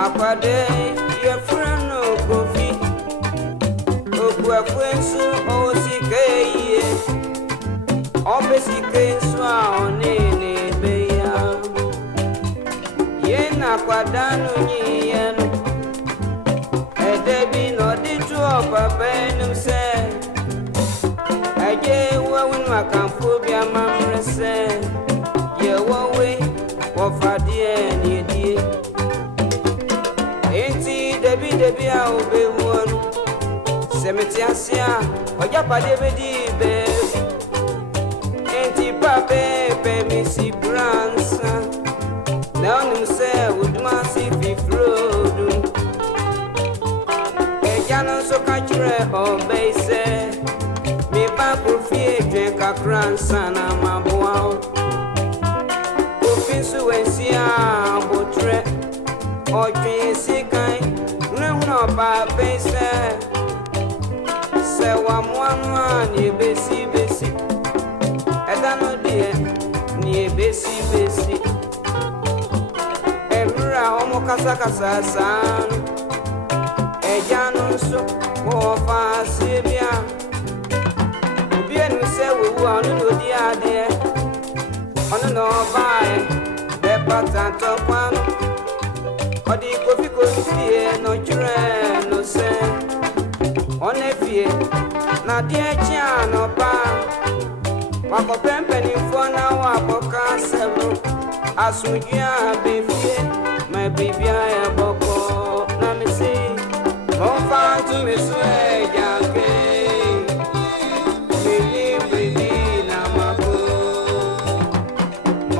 Apade ye friend no kofi oku afensu o sikeye obesi kensu a onene beya ye na kwadanu nyiye no edebi no ditu opapa enum se aje wawun makamfo bia mamre se ye wowe wofadie ni die Debi a obe wonu semeti asia oja pade bedi be enti pape pe misi bransa na onu se uduma si fifrodu ejano so kachire obe se mi ba profie twen kakransa na maboa ofinsu wensia botre ojwe sikai ba bese se wa mwanwa ni besi edano die ni besi emra omo kasa san ejanu so wo fa sibia obi enu se wo anu no di ade onu no bae be patanto kwanu odi kofi fie no jure no se one fie na die chia no pa wako pempeni fo na wa boka sebu asujia be fie my baby ya boko na me si on fa to me swe janke bili na mako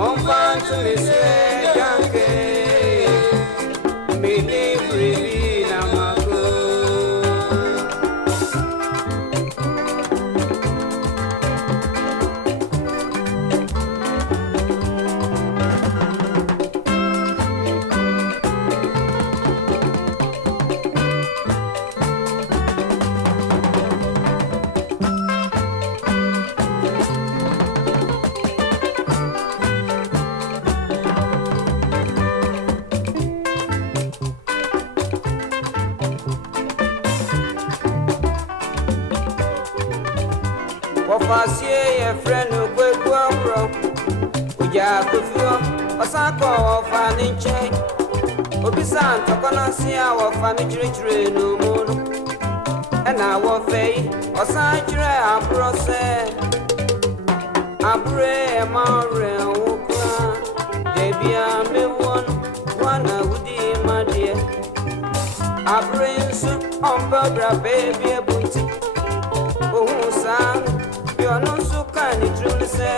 on fa to me swe janke Wafasie ye friend kweku abro uja kofio osako ofani nche obisa ntokona sia wofani chirichiri no muno ena wo fei osan chire abro se abre mare okra debia mewon wana udi madie abre su ombra baby ebunti ohun sang no suka ni true se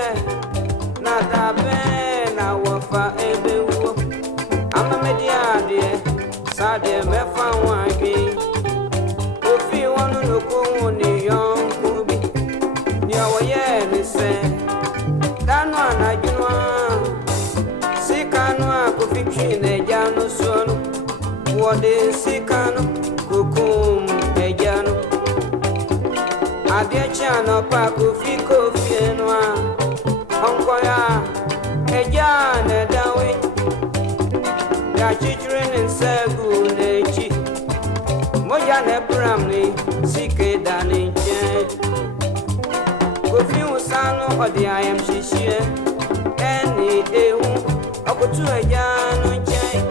na da be na wofa ebe wo de me fa wangi ofi wonu no ko ni yon bi ni awoye ni se danu anajunwa sikanu akofitwi na janu suonu wode sikanu kokum ejanu adie chano pa kofi enwa onkoya ejane dawe ya chichrin segu nechi moja ne bramni sike dani je kofi usano odi ayam shishie eni ewu okutu ejanu je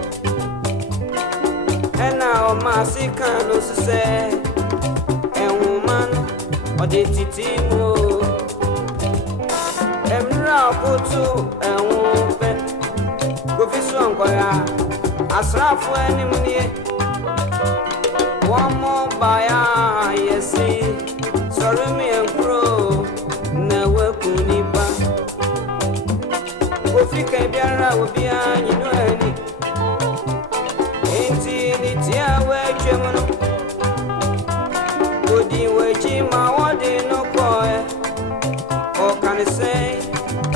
ena o masikano sese enwu manu odi titimo emra okutu enwu pe kofi so ankoya asrafu enimnie wamo baya yesi sorumi enkro na wekuniba kofi ke biara obi anyinu ani enti ni tia wetwemuno odi wechi ma wodi no koe o kan say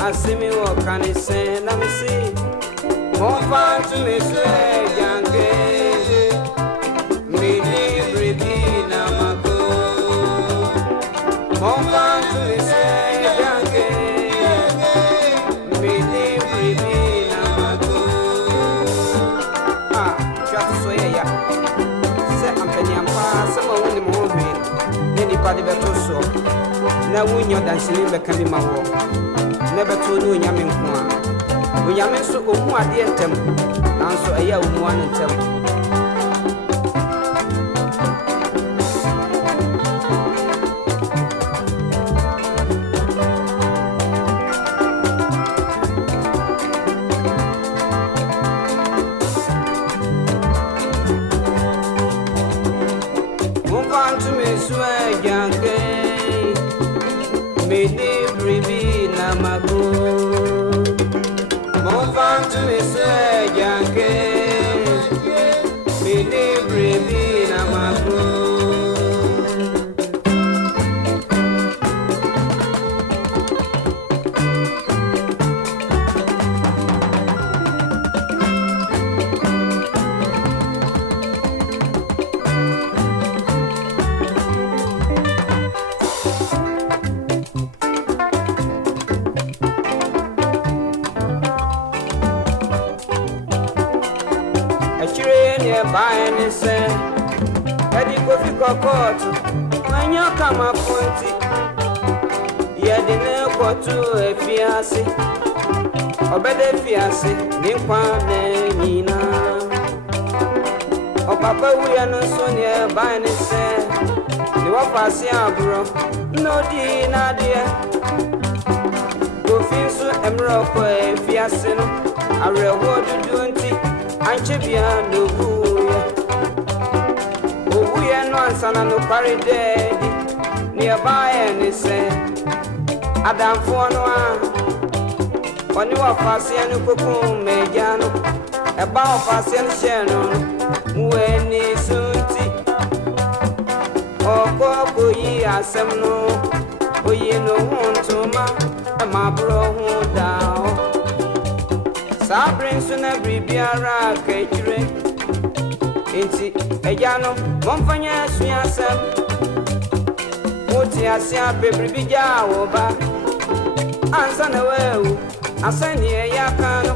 asimi o kan say na me see mon fan to me say yange me libre na mago mon fan to me say yange me libre na mago ah just so ya say ampani ampa sama woni mo be ni pa de beto so na wunyo dansini be kan ma wo na beto no nyame nko a onyame so omu ade entem nanso eya omu an entem to me swear yanke me libre na mago mon fan to me swear yanke me libre na mago by any say, Eddie Coffee Cockot, when you come up pointy, yet the nail got to a fiancé, or better fiancé, Nipa Nina. Oh, Papa, we are no so near by any say, you are passing our bro, no dinner, dear. Go feel emerald for a fiancé, I reward you doing Anchibia no buya. Oh, we are no answer no parry dead nearby and say Adam for no one. You are passing a cocoon, Mediano, about passing Shannon, when is soon tea. Oh, go ye are some no, oh, ye no one to my bro down. Sabrin suna bribiara kechire inti ejano momfanya suasem muti asia bebribija oba ansa na wewu asani yakano